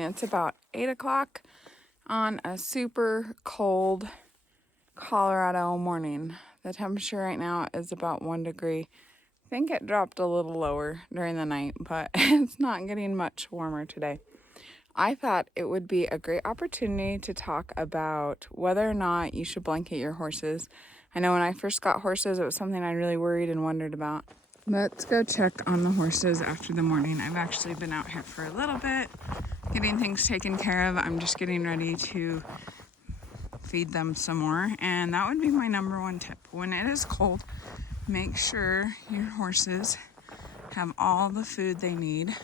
It's about 8 o'clock on a super cold Colorado morning. The temperature right now is about 1 degree. I think it dropped a little lower during the night, but it's not getting much warmer today. I thought it would be a great opportunity to talk about whether or not you should blanket your horses. I know when I first got horses, it was something I really worried and wondered about. Let's go check on the horses after the morning. I've actually been out here for a little bit, getting things taken care of. I'm just getting ready to feed them some more, and that would be my number one tip. When it is cold, make sure your horses have all the food they need,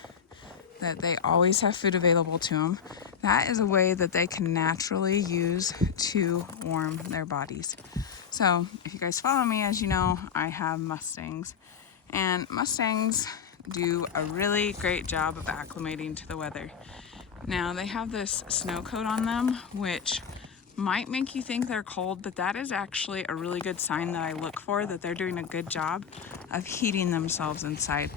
that they always have food available to them. That is a way that they can naturally use to warm their bodies. So if you guys follow me, as you know, I have Mustangs, and Mustangs do a really great job of acclimating to the weather. Now they have this snow coat on them, which might make you think they're cold, but that is actually a really good sign that I look for, that they're doing a good job of heating themselves inside.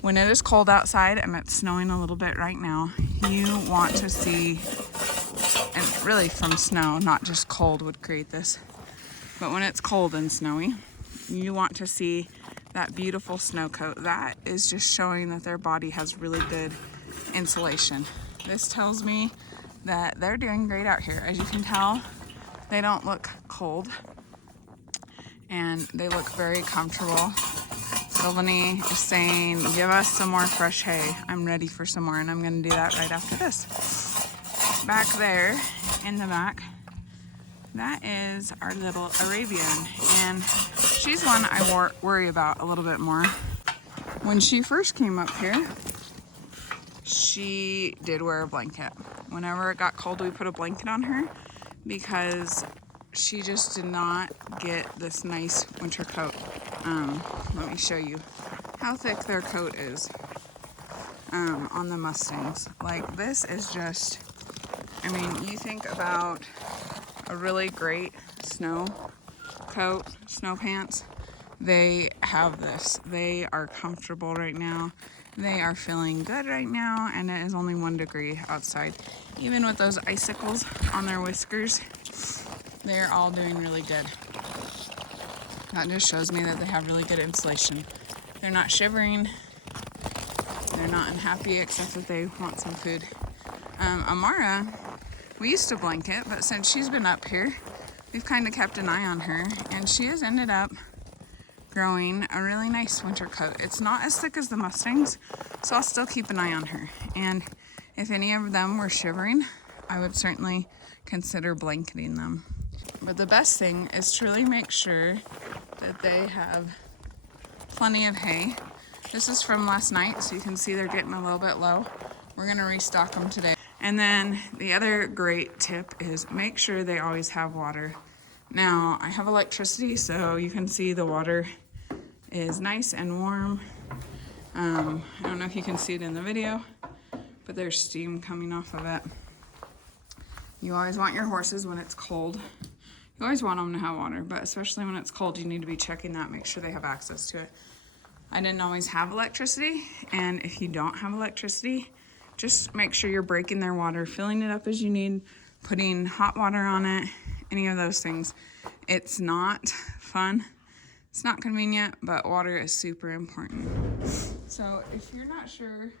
When it is cold outside, and it's snowing a little bit right now, you want to see, and really from snow, not just cold would create this, but when it's cold and snowy, you want to see that beautiful snow coat. That is just showing that their body has really good insulation. This tells me that they're doing great out here. As you can tell, they don't look cold, and they look very comfortable. Sylvanie is saying, give us some more fresh hay. I'm ready for some more, and I'm gonna do that right after this. Back there in the back, that is our little Arabian, and she's one I worry about a little bit more. When she first came up here, she did wear a blanket. Whenever it got cold, we put a blanket on her because she just did not get this nice winter coat. Let me show you how thick their coat is on the Mustangs. Like, this is just, I mean, you think about a really great snow coat, snow pants. They have this. They are comfortable right now. They are feeling good right now, and it is only 1 degree outside. Even with those icicles on their whiskers, they're all doing really good. That just shows me that they have really good insulation. They're not shivering. They're not unhappy, except that they want some food. Amara, we used to blanket, but since she's been up here, we've kind of kept an eye on her, and she has ended up growing a really nice winter coat. It's not as thick as the Mustangs, so I'll still keep an eye on her. And if any of them were shivering, I would certainly consider blanketing them. But the best thing is to really make sure that they have plenty of hay. This is from last night, so you can see they're getting a little bit low. We're gonna restock them today. And then the other great tip is make sure they always have water. Now, I have electricity, so you can see the water is nice and warm. I don't know if you can see it in the video, but there's steam coming off of it. You always want your horses when it's cold. You always want them to have water, but especially when it's cold, you need to be checking that, make sure they have access to it. I didn't always have electricity, and if you don't have electricity, just make sure you're breaking their water, filling it up as you need, putting hot water on it, any of those things. It's not fun, it's not convenient, but water is super important. So if you're not sure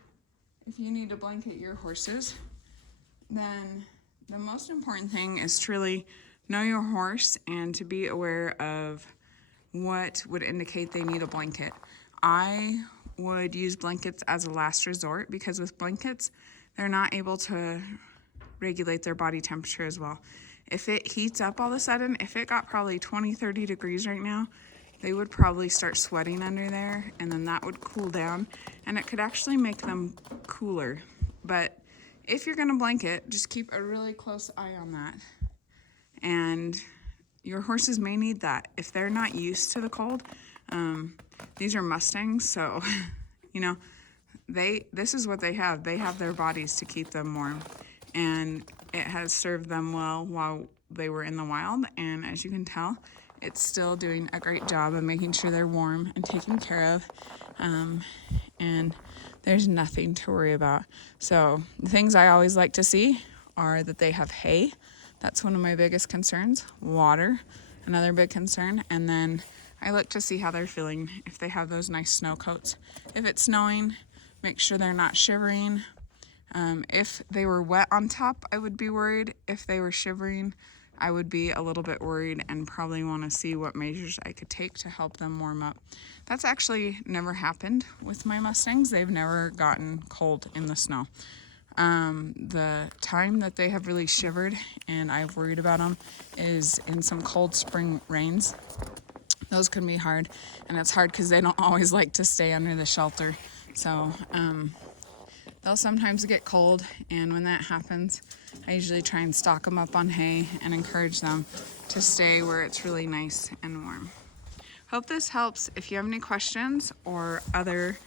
if you need to blanket your horses, then the most important thing is to really know your horse and to be aware of what would indicate they need a blanket. I would use blankets as a last resort, because with blankets, they're not able to regulate their body temperature as well. If it heats up all of a sudden, if it got probably 20, 30 degrees right now, they would probably start sweating under there, and then that would cool down, and it could actually make them cooler. But if you're gonna blanket, just keep a really close eye on that. And your horses may need that. If they're not used to the cold, these are Mustangs, so, you know, this is what they have. They have their bodies to keep them warm, and it has served them well while they were in the wild, and as you can tell, it's still doing a great job of making sure they're warm and taken care of. And there's nothing to worry about. So the things I always like to see are that they have hay. That's one of my biggest concerns. Water, another big concern. And then I look to see how they're feeling, if they have those nice snow coats. If it's snowing, make sure they're not shivering. If they were wet on top, I would be worried. If they were shivering, I would be a little bit worried and probably want to see what measures I could take to help them warm up. That's actually never happened with my Mustangs. They've never gotten cold in the snow. The time that they have really shivered and I've worried about them is in some cold spring rains. Those can be hard, and it's hard because they don't always like to stay under the shelter. So they'll sometimes get cold, and when that happens, I usually try and stock them up on hay and encourage them to stay where it's really nice and warm. Hope this helps. If you have any questions or other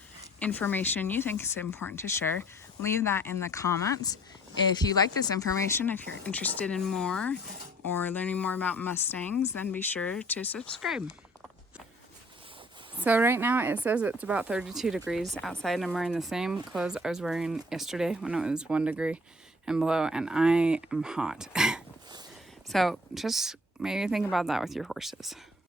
information you think is important to share, leave that in the comments. If you like this information, if you're interested in more or learning more about Mustangs, then be sure to subscribe. So right now it says it's about 32 degrees outside. I'm wearing the same clothes I was wearing yesterday when it was 1 degree and below, and I am hot. So just maybe think about that with your horses.